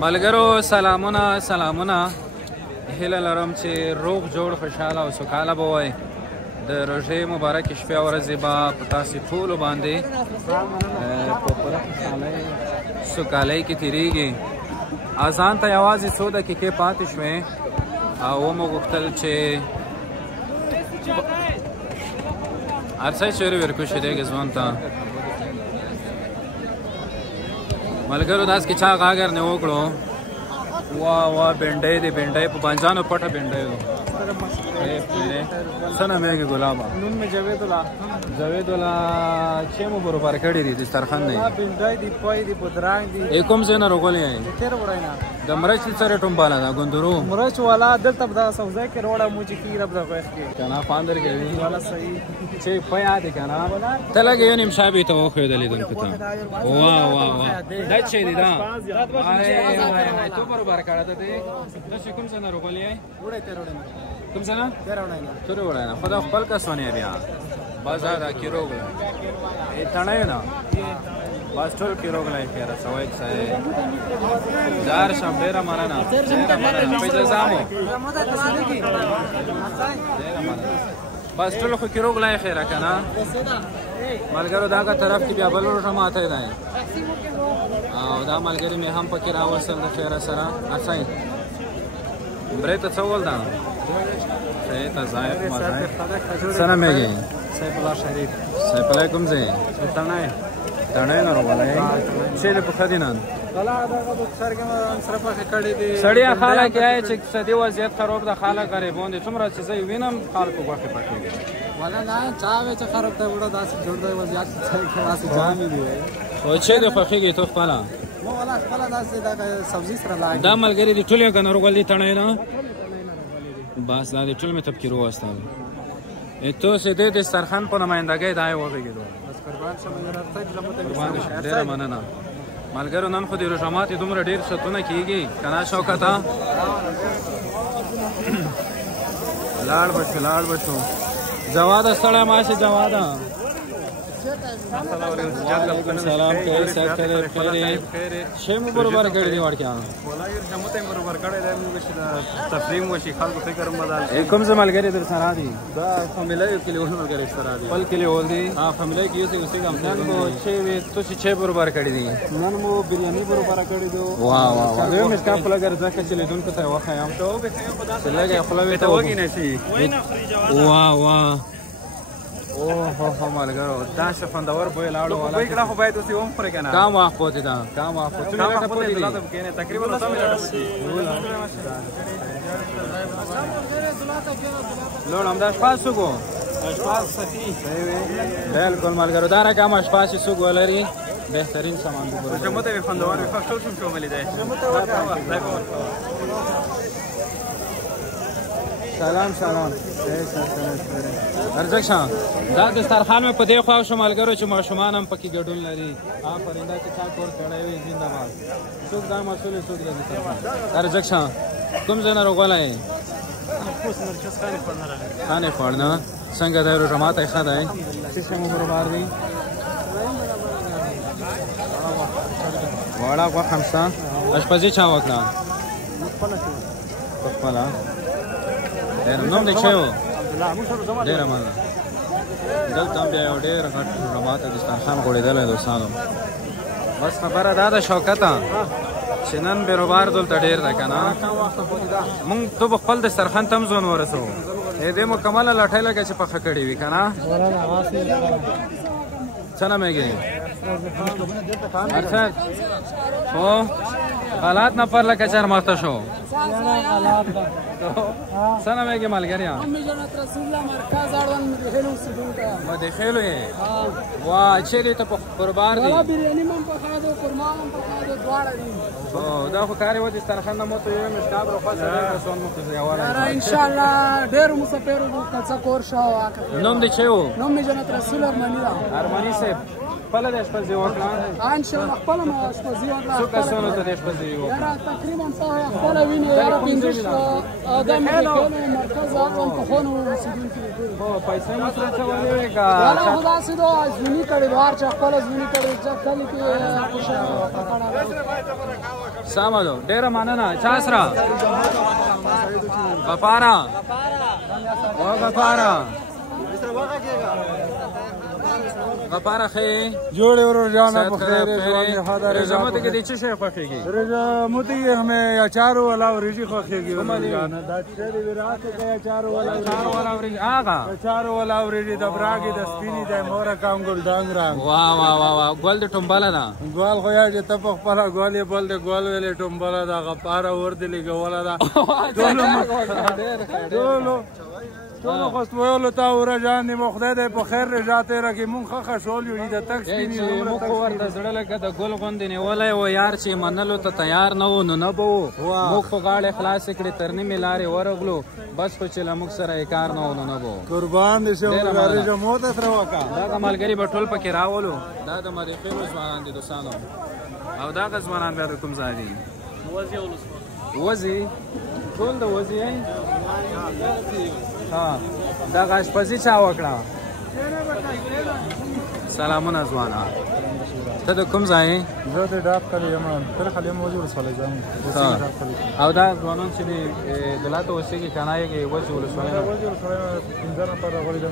ملګرو سلامونه سلامونه. هیله لرم چې روغ جوړ خوشحاله او سوکاله به وئ. د روژې مبارکې شپې او ورځې به په تاسې ټولو باندې په پوره خوشحالۍ سوکالۍ کې تېرېږي. اذان ته یوازې څو دقیقې پاتې شوې او ومو غوښتل چې هر څه چیرې ورکوشي دی ځوان ته ملګرو داس کې چا غاګر نه وکړو. واه واه بینډۍ دی، بینډۍ په بانجانو پټه بینډۍ و. څه نوم یې ګلابه؟ نوم مې جاوید الله. جاوید الله چې مو برابر کړي دي دسترخوان دی؟ بینډۍ دی، پوی دی، بادرنګ دی. کوم ځای نه راغلی یې؟ تېره وړی نه. د مرچ څه ریټ بالا ده ګندرو؟ مرچ والا دلته په دغه سوځای کې روړه مو چې کېږي رب د غوښ کې که نه خوند درکوي والا صحیح چې پیا دی که نه ته لږ یو نیم شابې ته وښوېده لیدونکو ته. واه واه واه دا چې دی دا تو برابر کړه ته دی. ته چې کوم ځای نه راغلی یې؟ وړی تېره وړی نه. کوم ځای نه؟ تېره وړی نه. تېره وړی نه. خدا خپل کس ونې بیا بس دا کې روغله تڼۍ نه بس ټول کې روغلی خیره سوی کسه دار شم ډېره مننه ډېره مننه په اجازه مو بس ټول خو کې روغلی خیره که نه ملګرو دغه طرف کې بیا بل روژه ماتی دی او دا ملګري مې هم پکې راوصل د خیره سره اڅی برې ته څه ول ده صحیح ته ځای څه نوم یې سیف الله شریف. سیف الله کوم ځای؟ تڼۍ. تڼۍ نه راغلی چې د پخه دي نن کله دغه د سرګې سره پخې کړي دي. سړیه خلک یې چې اقتصادي وضعیت خراب ده خلک غریبان دي څومره چې زه وینم خلکو غوښې پخېږي والا نه چا وې چې خراب دی وړه داسې جوړ دی وضعیت داسې جامې دي او چې د خوښېږي تو خپله مو والا خپله داسې دغه سبزي سره لاګي دا ملګري دي ټول یې که نه روغل دي تڼۍ نه بس دا دې ټول مې تب کې روواستل تو چې دې دسترخوان په نمایندګۍ دا یې وغږېدو. قربان شم ډېره مننه ملګرو. نن خو د روژه ماتې دومره ډېر شتونه کېږي که نه شوکته لاړ به شو لاړ به شو. جواده ستړی ماشي جواده سلام خیر صحت خیر بخیر شی مو برابر کړی دی وړکیا ولا یو جمعته برابر کړی دی موږ چې تفریم وشي خلکو فکر مدال کوم څه ملګری در سره دي؟ دا فامیلای کې له ملګری سره دي. خپل کلی ول دي؟ ها فامیلای کې یوسې اوسې ګم نن مو چې وي تو چې برابر کړی دي؟ نن مو بریاني برابر کړی دو. واه واه واه دوی مې کا خپل ګر ځکه چې لیدونکو ته وخایم ته به چې لګي خپل وي ته وګی نشي واه واه اوه هو ملګرو دا شفندور بوی لاړو والا به کړه خو باید اوسې هم پرې کنه کام واخ پوتې دا کام واخ پوتې څنګه ته پوتې دي تقریبا 9 منټه لون هم دا شپه سوګو اشپاز صحیح بالکل ملګرو دا رقم اشپاز سوګو لري بهترین سامان دی چې مته فندور په ټول شو ملي دی. سلام سلام ارزښت شاه دا دسترخوان مې په دې خوا شو ملګرو چې ماشومان هم پکې ګډون لري. آفرین دا چې چا کور کړی وي زنده‌باد. څوک دا مسؤل څوک دا دسترخوان ارزښت شاه کوم ځای نه راغلی یې؟ خانې خوړ نه څنګه دی روژه ماتی ښه دی؟ څه شی مو برابر دي؟ واړه غوښه هم شته. اشپزي چا وکړه؟ پخپله نوم دې څه و؟ ډېره مننه. دلته هم بیا یو ډېر غټ روژه ماتی دسترخوان غوړېدلی دوستانو. بس خبره دا ده شوکته چې نن بیروبار دلته ډېر ده که نه مونږ تو به خپل دسترخوان ته هم ځون ورسوو دې مکمله لټۍ لکه چې پخه کړې وي که نه څه نومېږي ارشد خو حالات نفر لکه چرمخته شو څه نومېږي ملګریا مدخیلو یې واه چیرې ته برابر دي دا خو کار یې و دسترخوان نه مو ته یو مشکاب راخواست کسان مو ته زیواله انشاءالله ډېرو مسافرو کڅه کور شو. نوم دې چې و؟ نوم مې جنت رسول ارماني ده. ارماني صاحب خپله د اشپزي وکړه؟ ان شاء الله خپله مې اشپزي وکړه. څو کسانو ته د اشپزي وکړه؟ یاره تقریبا خپله وینې یاره 15 آدم کې مرکز اقوام پخوانو اوسېدونکي دي ټول. هو پیسې مو سره چولې وې که یاره خو داسې ده ازموني کړې ده، هر چا خپله ازموني کړې ده، چا کلي کې سمه ده. ډېره مننه. چا سره؟ غفاره و غفاره غفاره خې جوړې ورور جانه په خیر رژمته کې د څه شی خوښېږي؟ رژمته کې همې اچارو والا وریجې خوښېږي جانه. دا چې د وراثت کې اچارو والا وریجې هغه اچارو والا وریجې د براګې د سپینې د مور کام ګل ډنګ رنګ. واه واه واه واه ګل د ټومبله ده. ګل خو یا چې ته په خپله ګل یې بل د ګل ویلې ټومبله ده. غفاره ورته لګوله ده. ټولو خو ستویلو ته وره جان دي مو خدای دی په خیر رجا تېره کړي. مونږ ښه خشول یو د تګ سپینې موږ خو ورته زړه لکه د ګل غوندې نیولی و یار چې منلو ته تیار نه و نو نه به وو. موږ خو غاړې خلاصې کړې تر نیمې لارې ورغلو بس خو چې له موږ سره یې کار نه و نو نه به وو. قربان دې شي رژمو ته سره وکړه. دغه ملګري به ټول پکې راولو. دا د مریخیلو ځوانان دي دوستانو او دغه ځوانان بیا د کوم ځای دي؟ وزې ټول د وزې یې؟ ها دغه اشپزي چا وکړه؟ سلامونه ځوانه. ته د کوم ځای یې؟ زه د ډاپ کلي یم. تر خلې م وزې ولسوالۍ ځم. او دا ځوانان چې دي دلته اوسېږي که نه یې وزې ولسوالۍ نه؟ 15 نفر راغلي دي.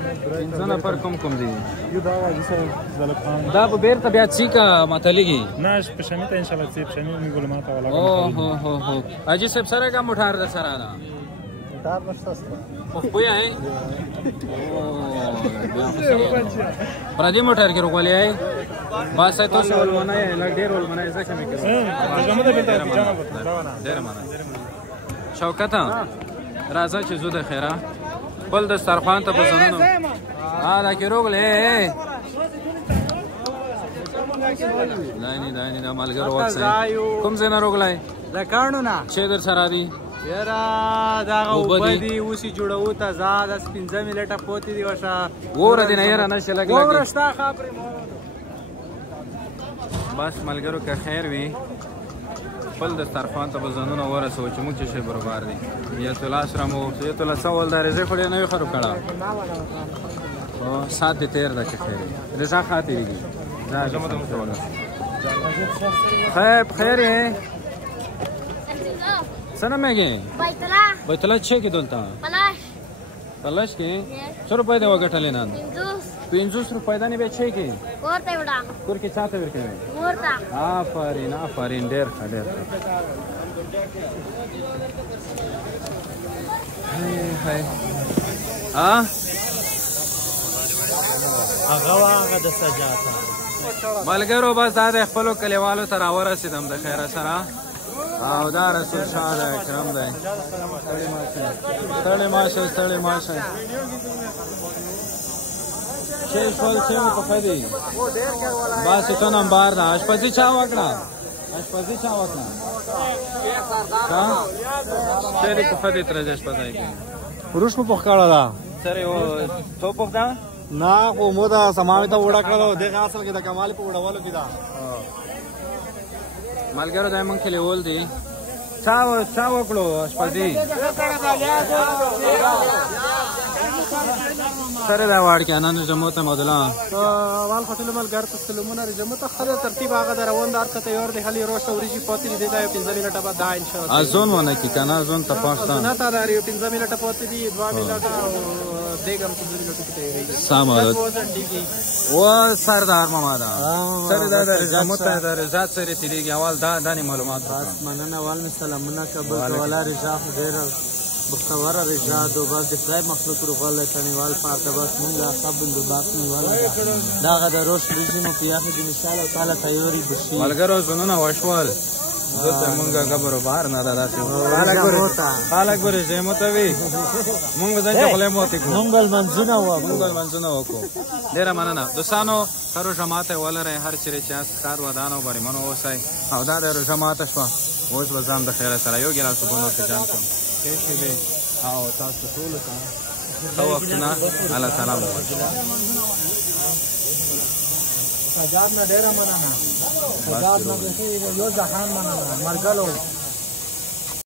15 نفر کوم کوم دي؟ یو دا حاجي صاحب زلک خان. دا به بېرته بیا څي که متلېږي؟ نه پشمي ته انشاءالله څي پشمي مې ګل ماته ولا. اوه حاجي صاحب سره کا موټر در سره ده؟ موټر نشته سته. خویا یې؟ پردي موټر کې روغلی یې؟ بس تاسو ولمنه یې لږ ډېر ولمنه یې ځکه مې کړې. ډېره مننه. شوکته راځه چې زو د خیره خپل دسترخوان ته په ځانونو دا کې روغلی داینې د ملګرو وخت کوم ځای نه روغلی؟ د کاڼو نه. چې در سره دي؟ یاره دغه اوبه دي اوس یې جوړوو تازه داسې 15 منټه پوتې دي وشه ووره دي نه یاره نشي لږ ووره شته ښه پرې بس ملګرو که خیر وي خپل دسترخوان ته به ځانونه ورسوو چې موږ چې شی برابر دي. بیت الله سره مو بیت الله سوال دا رضا خو ډېر نه وي خراب کړه ساعت دې تېر ده چې خیر وي رضا ښه تېرېږي خیر یې څه نومېږي؟ بیت الله چې کې دلته پلاش کې څو روپۍ دې وګټلې نن؟ 50 روپۍ دانې بیا چې کې کور کې چا ته ورکوې؟ آفرین آفرین ډېر ښه ډېر ښه. ملګرو بس دا د خپلو کلیوالو ته راورسېدم د خیره سره او دا رسول شاه دی اکرم دی. ستړی ماشئ ستړی ماشئ. چې شول چې مو پخه دي بس تو نمبر ده. اشپزي چا وکړه؟ اشپزي چا وکړه؟ چې دې پخه دي تر اشپزۍ کې وروش مو پخ کړه ده سره تو پخ ده نه خو مو دا سماوي ته وړه کړو دغه اصل کې د کمال په وړولو کې ده. ملګرو دا مونږ کلیوال دي چا وکړو اشپزي سره دا واړ کې نن جمعو ته مودلا اول خاطر ملګر ته سلامونه رجمه ته خله ترتیب هغه روان دار ته تیار دی خالي روش وريجي پاتې دي دا 15 منټه بعد دا ان شاء الله ازون ونه کې کنه ازون ته پښتون نه تا دا 15 منټه پاتې دي 2 منټه دیګم 15 منټه کې تیاری سامو و سردار ماما دا سردار جمعو ته د رضا سره تیریږي اول دا دانی معلومات مننه اول می سلامونه قبول ولا رضا ډیر بختور رضا دو بس د خدای مخلوق روغله تنیوال پارته بس مونږه خپل د باس نیواله دا غد روش رجنو پیاخه د مثال او تعالی تیاری بشي ملګرو زنونه وشوال دته مونږه غبرو بهر نه راځي خالق ګورې زموته وی مونږ ځان ته خلې موته کو مونږل منځونه وکړو ډیره مننه دوستانو هر جماعت ولره هر چیرې چې کار ودانو بری منو اوسای او دا د جماعت شپه اوس وزام د خیره سره یو ګلاس بونو ته جان کوم کې دې او تاسو ټول ته وختونه الله سلام سجاد نه ډېره مننه. سجاد نه بیخي یو ځهان مننه. مرګلو